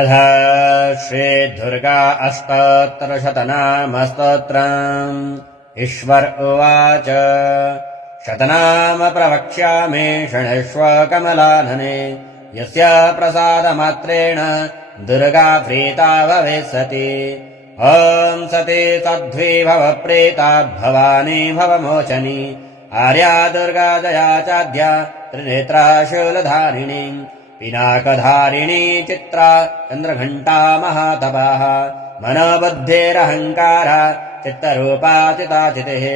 अथ श्रीदुर्गा अष्टोत्तरशतनामस्तोत्रम्। ईश्वर उवाच शतनाम प्रवक्ष्यामि शृणुष्व कमलानने यस्य प्रसादमात्रेण दुर्गा प्रीता भविष्यति। ॐ सती तद्वी भव प्रीता भवानी भवमोचनी आर्या दुर्गा जया चाद्या त्रिनेत्रा शूलधारिणी पिनाकधारिणी चित्रा चन्द्रघण्टा महातपः मनोबुद्धिरहङ्कार चित्तरूपा चिताचितिः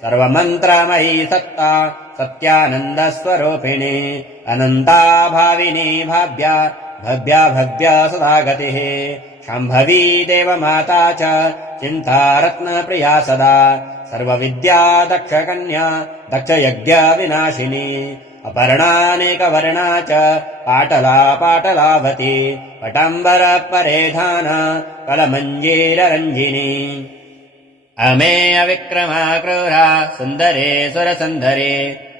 सर्वमन्त्रमयी सत्ता सत्यानन्दस्वरूपिणी अनन्ता भाविनी भाव्या भव्या भव्या सदा गतिः शाम्भवी देवमाता च चिन्तारत्नप्रिया सदा सर्वविद्या दक्षकन्या दक्षयज्ञविनाशिनी अपर्णानेकवर्णा च पाटला पाटलावती पटाम्बरपरिधाना कलमञ्जीररञ्जिनी अमेय विक्रमा क्रूरा सुन्दरे सुरसुन्दरे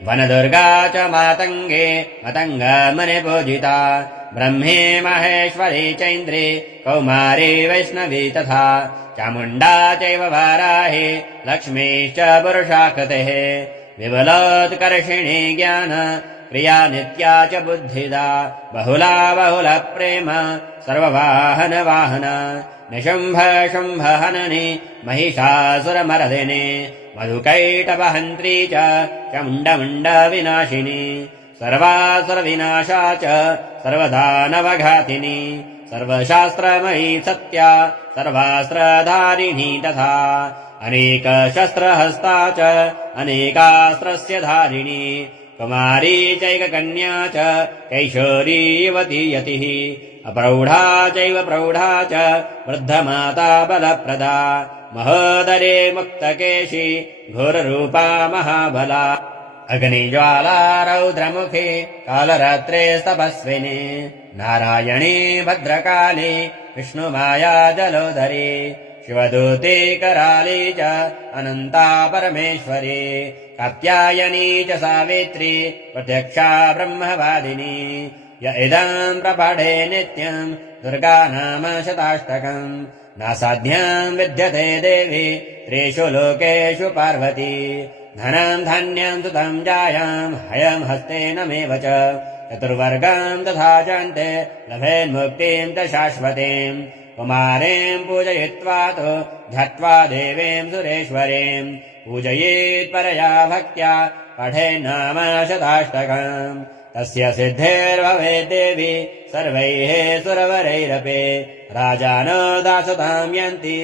वनदुर्गा च मातङ्गे मतङ्गमनिपूजिता ब्रह्मे महेश्वरी चैन्द्री कौमारी वैष्णवी तथा चामुण्डा चैव वाराही लक्ष्मीश्च पुरुषाकृतिः विबलोत्कर्षिणी ज्ञान प्रिया नित्या च बुद्धिदा बहुला बहुलप्रेम सर्ववाहन वाहन निशुम्भ शुम्भ हननि महिषासुरमर्दिनी मधुकैटवहन्त्री च मुण्डमुण्ड विनाशिनी सर्वासुरविनाशा च सर्वदानवघातिनी सर्वशास्त्रमयी सत्या सर्वास्त्रधारिणी तथा अनेकशस्त्रहस्ता च अनेकास्त्रस्य धारिणी कुमारी चैककन्या च कैशोरी युवती यतिः अप्रौढा चैव प्रौढा च वृद्धमाता बलप्रदा महोदरे मुक्तकेशी घोररूपा महाबला अग्निज्वाला रौद्रमुखी कालरात्रे तपस्विनी नारायणी भद्रकाली विष्णुमाया जलोधरी शिवदूती कराली च अनन्ता परमेश्वरी कात्यायनी च सावित्री प्रत्यक्षा ब्रह्मवादिनी य इदम् प्रपठे नित्यम् दुर्गा नाम शताष्टकम् नासाध्याम् विद्यते देवी त्रिषु लोकेषु पार्वती धनम् धान्यम् सुतम् जायाम् हयम् हस्तेनमेव च चतुर्वर्गम् तथा चान्ते लभेन्मुक्तिम् च शाश्वतीम् कुमारीम् पूजयित्वा तु ध्यात्वा देवीम् सुरेश्वरीम् पूजयेत् परया भक्त्या पठेन्नाम शताष्टकम् तस्य सिद्धिर्भवेत् देवी सर्वैः सुरवरैरपि राजानो दासताम् यन्ति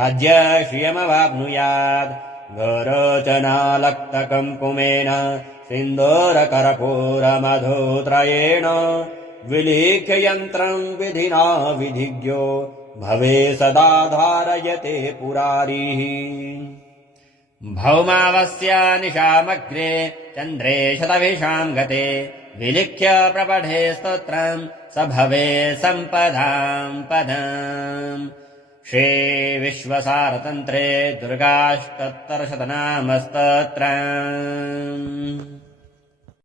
राज्यश्रियमवाप्नुयात् गोरोचनालक्तकुङ्कुमेन सिन्दूरकर्पूरमधुत्रयेण विलिख्य यन्त्रम् विधिना विधिज्ञो भवे सदा धारयते पुरारिः भौमावस्या निशामग्रे चन्द्रे शतभिषाम् गते विलिख्य प्रपठे स्तोत्रम् स भवे सम्पदाम् पदम् श्रीविश्वसारतन्त्रे दुर्गाष्टोत्तरशतनामस्तोत्रम्।